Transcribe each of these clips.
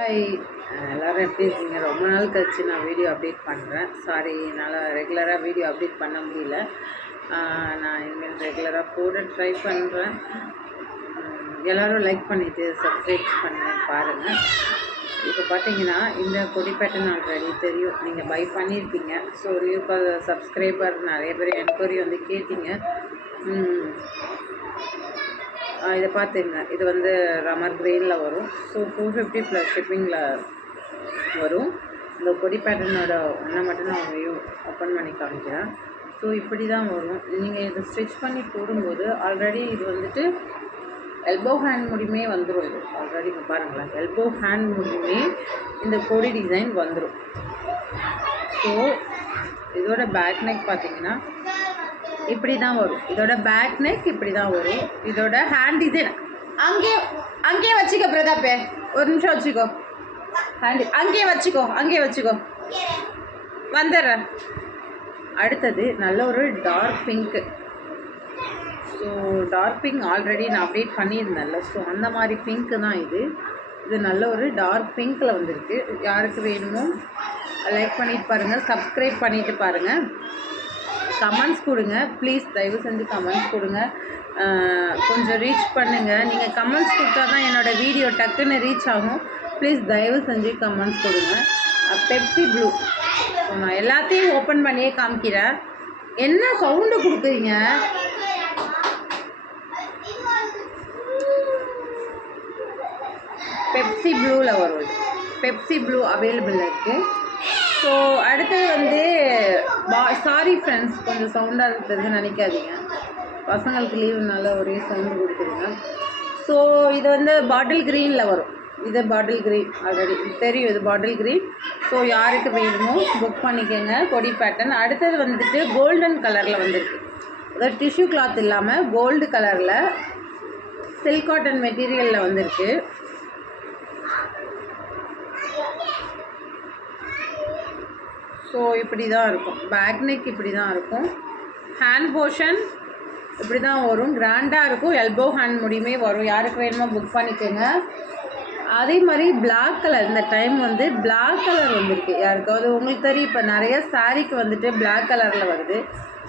Hi, எல்லோரும் எப்படி இருக்கீங்க? ரொம்ப நாள் கழிச்சு நான் வீடியோ அப்டேட் பண்ணுறேன். சாரி, என்னால் ரெகுலராக வீடியோ அப்டேட் பண்ண முடியல. நான் இனிமேல் ரெகுலராக போட ட்ரை பண்ணுறேன். எல்லோரும் லைக் பண்ணிவிட்டு சப்ஸ்கிரைப் பண்ணி பாருங்கள். இப்போ பார்த்தீங்கன்னா இந்த கொடி பேட்டர்ன் ஆல்ரெடி தெரியும், நீங்கள் பை பண்ணியிருப்பீங்க. ஸோ நியூ சப்ஸ்கிரைபர் நிறைய பேர் என்கொயரி வந்து கேட்டிங்க. இதை பார்த்துங்க, இது வந்து ரமர் கிரெயினில் வரும். ஸோ 450 ப்ளஸ் ஷிப்பிங்கில் வரும். இந்த கொடி பேட்டர்னோட ஒன்றை மட்டும் நான் ஓப்பன் பண்ணி காமிக்கிறேன். ஸோ இப்படி தான் வரும். நீங்கள் இதை ஸ்டிச் பண்ணி போடும்போது ஆல்ரெடி இது வந்துட்டு எல்போ ஹேண்ட் முடியுமே வந்துடும். இது ஆல்ரெடி இங்கே பாருங்களேன், எல்போ ஹேண்ட் முடியுமே இந்த கொடி டிசைன் வந்துடும். ஸோ இதோட பேக் நெக் பார்த்தீங்கன்னா இப்படி தான் வரும். இதோட பேக் நெக் இப்படி தான் வரும். இதோட ஹேண்ட் டிசைன் அங்கேயே வச்சுக்கோ பிரதாப்பே, ஒரு நிமிஷம் வச்சுக்கோ. ஹேண்ட் அங்கேயே வச்சுக்கோ வந்துடுறேன். அடுத்தது நல்ல ஒரு dark pink. So dark pink already நான் அப்டேட் பண்ணியிருந்தேன்ல, ஸோ அந்த மாதிரி பிங்க்கு தான் இது. இது நல்ல ஒரு டார்க் பிங்க்கில் வந்திருக்கு. யாருக்கு வேணுமோ லைக் பண்ணிட்டு பாருங்கள், சப்ஸ்கிரைப் பண்ணிவிட்டு பாருங்கள், கமெண்ட்ஸ் கொடுங்க. ப்ளீஸ் தயவு செஞ்சு கமெண்ட்ஸ் கொடுங்க, கொஞ்சம் ரீச் பண்ணுங்கள். நீங்கள் கமெண்ட்ஸ் கொடுத்தா தான் என்னோடய வீடியோ டக்குன்னு ரீச் ஆகும். ப்ளீஸ் தயவு செஞ்சு கமெண்ட்ஸ் கொடுங்க. Pepsi blue. ஸோ நான் எல்லாத்தையும் ஓப்பன் பண்ணியே காமிக்கிறேன். என்ன சவுண்டு கொடுக்குறீங்க? பெப்சி ப்ளூவில் வரும். பெப்சி ப்ளூ அவைலபிள் இருக்குது. ஸோ அடுத்தது வந்து சாரி ஃப்ரெண்ட்ஸ், கொஞ்சம் சவுண்டாக இருக்கிறது நினைக்காதீங்க. பசங்களுக்கு லீவுனால ஒரே சவுண்டு கொடுத்துருங்க. ஸோ இது வந்து பாட்டில் க்ரீனில் வரும். இது பாட்டில் க்ரீன் ஆல்ரெடி தெரியும், இது பாட்டில் க்ரீன். ஸோ யாருக்கு வேணுமோ புக் பண்ணிக்கோங்க. கொடி பேட்டர்ன். அடுத்தது வந்துட்டு கோல்டன் கலரில் வந்துருக்கு. அதாவது டிஷ்யூ கிளாத் இல்லாமல் கோல்டு கலரில் சில்க் காட்டன் மெட்டீரியலில் வந்துருக்கு. ஸோ இப்படி தான் இருக்கும். பேக் நெக் இப்படி தான் இருக்கும். ஹேண்ட் போர்ஷன் இப்படி தான் வரும். கிராண்டாக இருக்கும். எல்போ ஹேண்ட் முடியுமே வரும். யாருக்கு வேணுமோ புக் பண்ணிக்கோங்க. அதே மாதிரி பிளாக் கலர், இந்த டைம் வந்து பிளாக் கலர் வந்துருக்கு. யாருக்காவது உங்களுக்கு தெரியும், இப்போ நிறைய சாரீக்கு வந்துட்டு பிளாக் கலரில் வருது.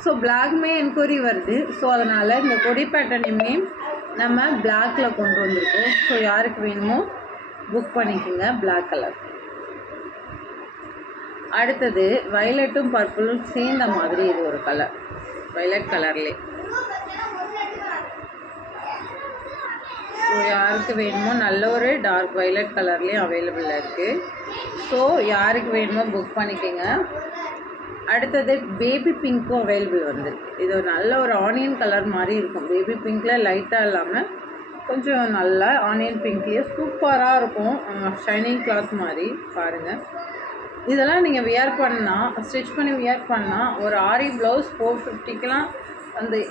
ஸோ பிளாக்குமே என்கொயரி வருது. ஸோ அதனால் இந்த கொடி பேட்டர்னையுமே நம்ம பிளாக்கில் கொண்டு வந்திருக்கோம். ஸோ யாருக்கு வேணுமோ புக் பண்ணிக்கோங்க. Black colour. அடுத்தது வயலட்டும் பர்பிளும் சேர்ந்த மாதிரி இது ஒரு கலர், வயலட் கலர்லே. ஸோ யாருக்கு வேணுமோ நல்ல ஒரு டார்க் வயலட் கலர்லேயும் அவைலபிளாக இருக்குது. ஸோ யாருக்கு வேணுமோ புக் பண்ணிக்கோங்க. அடுத்தது பேபி பிங்க்கும் அவைலபிள் வந்துருக்கு. இது ஒரு நல்ல ஒரு ஆனியன் கலர் மாதிரி இருக்கும். பேபி பிங்க்கில் லைட்டாக இல்லாமல் கொஞ்சம் நல்லா ஆனியன் பிங்க்லேயே சூப்பராக இருக்கும். ஷைனிங் கிளாத் மாதிரி பாருங்கள். இதெல்லாம் நீங்கள் வியர் பண்ணால், ஸ்டிச் பண்ணி வியர் பண்ணால் ஒரு ஆரி ப்ளவுஸ் 450க்கெலாம்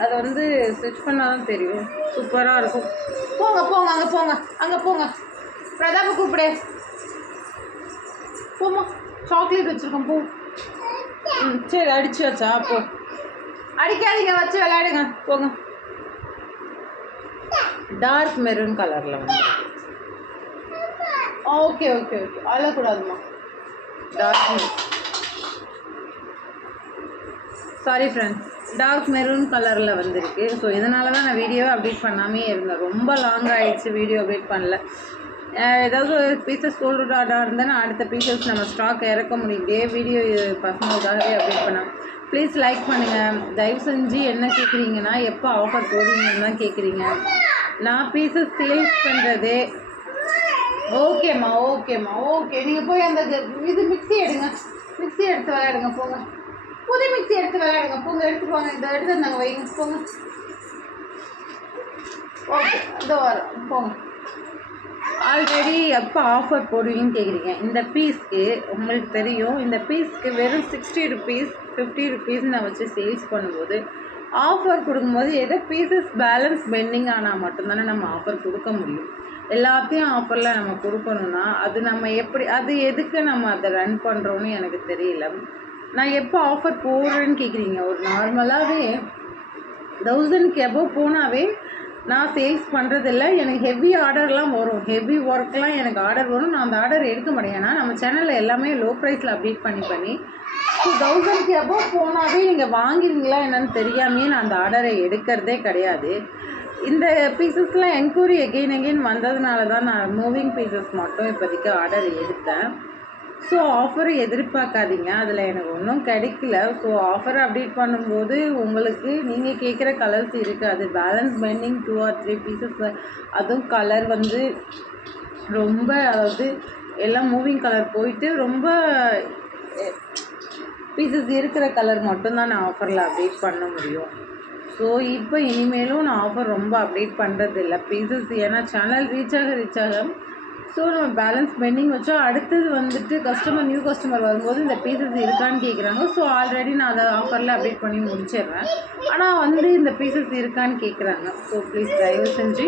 அதை வந்து ஸ்டிச் பண்ணால் தான் தெரியும். சூப்பராக இருக்கும். அங்கே போங்க பிரதாப்பை கூப்பிடு. போமா, சாக்லேட் வச்சுருக்கோம், போ. சரி, அடித்து வச்சா போ. அடிக்காதீங்க, வச்சு விளையாடுங்க, போங்க. டார்க் மெரூன் கலரில் வந்து ஓகே அழக்கூடாதுமா. சாரி ஃப்ரெண்ட்ஸ், டார்க் மெரூன் கலரில் வந்திருக்கு. ஸோ இதனால தான் நான் வீடியோவை அப்டேட் பண்ணாமே இருந்தேன். ரொம்ப லாங் ஆகிடுச்சு வீடியோ அப்டேட் பண்ணல. ஏதாவது பீசஸ் சோல்டு ஆர்டர் இருந்தேன்னா அடுத்த பீசஸ் நம்ம ஸ்டாக் இறக்க முடியுது. வீடியோ பசங்களுக்காகவே அப்டேட் பண்ணோம். ப்ளீஸ் லைக் பண்ணுங்கள். தயவு செஞ்சு என்ன கேட்குறீங்கன்னா, எப்போ ஆஃபர் போடுவீங்கன்னு தான் கேட்குறீங்க. நான் பீசஸ் சேல்ஸ் பண்ணுறது ஓகேம்மா. நீங்கள் போய் அந்த இது மிக்ஸி எடுத்து விளையாடுங்க, போங்க. புது மிக்ஸி எடுத்து விளையாடுங்க, போங்க. எடுத்துட்டு வாங்க, இந்த எடுத்து நாங்கள் வைங்க, போங்க. ஓகே, இதோ வரோம், போங்க. ஆல்ரெடி எப்போ ஆஃபர் போடுவீங்கன்னு கேட்குறீங்க. இந்த பீஸ்க்கு உங்களுக்கு தெரியும், இந்த பீஸ்க்கு வெறும் 60 ருபீஸ் 50 ருபீஸ் நான் வச்சு சேல்ஸ் பண்ணும்போது ஆஃபர் கொடுக்கும்போது எதோ பீசஸ் பேலன்ஸ் பெண்டிங் ஆனால் மட்டும்தானே நம்ம ஆஃபர் கொடுக்க முடியும். எல்லாத்தையும் ஆஃபரில் நம்ம கொடுக்கணுன்னா அது நம்ம எப்படி, அது எதுக்கு நம்ம அதை ரன் பண்ணுறோன்னு எனக்கு தெரியல. நான் எப்போ ஆஃபர் போடுறேன்னு கேட்குறீங்க. ஒரு நார்மலாகவே 1000க்கு எபோவ் போனாவே நான் சேல்ஸ் பண்ணுறதில்ல. எனக்கு ஹெவி ஆர்டர்லாம் வரும், ஹெவி ஒர்க்லாம் எனக்கு ஆர்டர் வரும். நான் அந்த ஆர்டர் எடுக்க மாட்டேன். ஏன்னா நம்ம சேனலில் எல்லாமே லோ ப்ரைஸில் அப்டேட் பண்ணி 2000க்கு அபோவ் போனாவே நீங்கள் வாங்கிடுவீங்களா என்னன்னு தெரியாமையே நான் அந்த ஆர்டரை எடுக்கிறதே கிடையாது. இந்த பீசஸ்லாம் என்கொயரி எகெயின் வந்ததுனால தான் நான் மூவிங் பீசஸ் மட்டும் இப்போதைக்கு ஆர்டர் எடுத்தேன். ஸோ ஆஃபரை எதிர்பார்க்காதீங்க, அதில் எனக்கு ஒன்றும் கிடைக்கல. ஸோ ஆஃபர் அப்டேட் பண்ணும்போது உங்களுக்கு நீங்கள் கேட்குற கலர்ஸ் இருக்காது. பேலன்ஸ் பெண்டிங் 2 or 3 பீசஸ், அதுவும் கலர் வந்து ரொம்ப, அதாவது எல்லாம் மூவிங் கலர் போயிட்டு ரொம்ப பீசஸ் இருக்கிற கலர் மட்டும்தான் நான் ஆஃபரில் அப்டேட் பண்ண முடியும். ஸோ இப்போ இனிமேலும் நான் ஆஃபர் ரொம்ப அப்டேட் பண்ணுறதில்ல பீசஸ். ஏன்னா சேனல் ரீச் ஆக ஸோ நம்ம பேலன்ஸ் பெண்டிங் வச்சா அடுத்தது வந்துட்டு நியூ கஸ்டமர் வரும்போது இந்த பீசஸ் இருக்கான்னு கேட்குறாங்க. ஸோ ஆல்ரெடி நான் அதை ஆஃபரில் அப்டேட் பண்ணி முடிச்சிடுறேன். ஆனால் வந்து இந்த பீசஸ் இருக்கான்னு கேட்குறாங்க. ஸோ ப்ளீஸ் தயவு செஞ்சு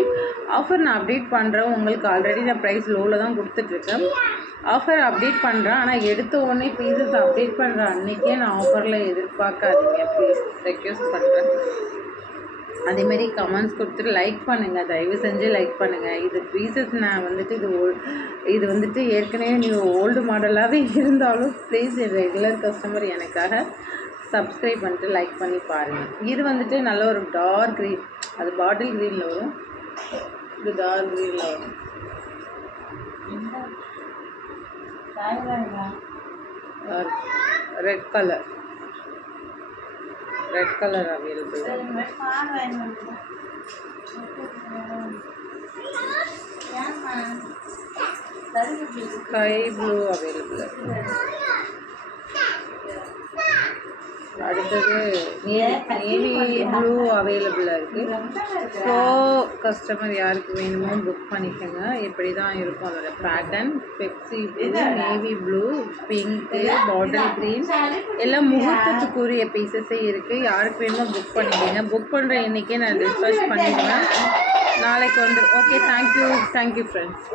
ஆஃபர் நான் அப்டேட் பண்ணுறேன். உங்களுக்கு ஆல்ரெடி நான் ப்ரைஸ் லோவில் தான் கொடுத்துட்ருக்கேன். ஆஃபர் அப்டேட் பண்ணுறேன், ஆனால் எடுத்த உடனே பீசஸ் அப்டேட் பண்ணுற அன்றைக்கே நான் ஆஃபரில் எதிர்பார்க்காதீங்க ப்ளீஸ், ரெக்வெஸ்ட் பண்ணுறேன். அதேமாரி கமெண்ட்ஸ் கொடுத்துட்டு லைக் பண்ணுங்கள், தயவு செஞ்சு லைக் பண்ணுங்கள். இது பீசஸ் நான் வந்துட்டு இது வந்துட்டு ஏற்கனவே நீங்கள் ஓல்டு மாடலாகவே இருந்தாலும் ப்ளீஸ் ரெகுலர் கஸ்டமர் எனக்காக சப்ஸ்கிரைப் பண்ணிட்டு லைக் பண்ணி பாருங்கள். இது வந்துட்டு நல்ல ஒரு டார்க் க்ரீன், அது பாட்டில் க்ரீனில் வரும், இது டார்க் க்ரீனில் வரும். Red colour available. Sky blue available. அடுத்தது நேவி ப்ளூ அவைலபிளாக இருக்குது. ஸோ கஸ்டமர் யாருக்கு வேணுமோ புக் பண்ணிக்கோங்க. இப்படி தான் இருக்கும் அதோட pattern. Pepsi blue, navy blue, pink, bottle green எல்லாம் முகூர்த்தத்துக்குரிய பீசஸே இருக்குது. யாருக்கு வேணுமோ புக் பண்ணிக்கோங்க. புக் பண்ணுற இன்றைக்கே நான் டிஸ்பேச் பண்ணிடுவேன், நாளைக்கு வந்துடும். Okay, thank you friends.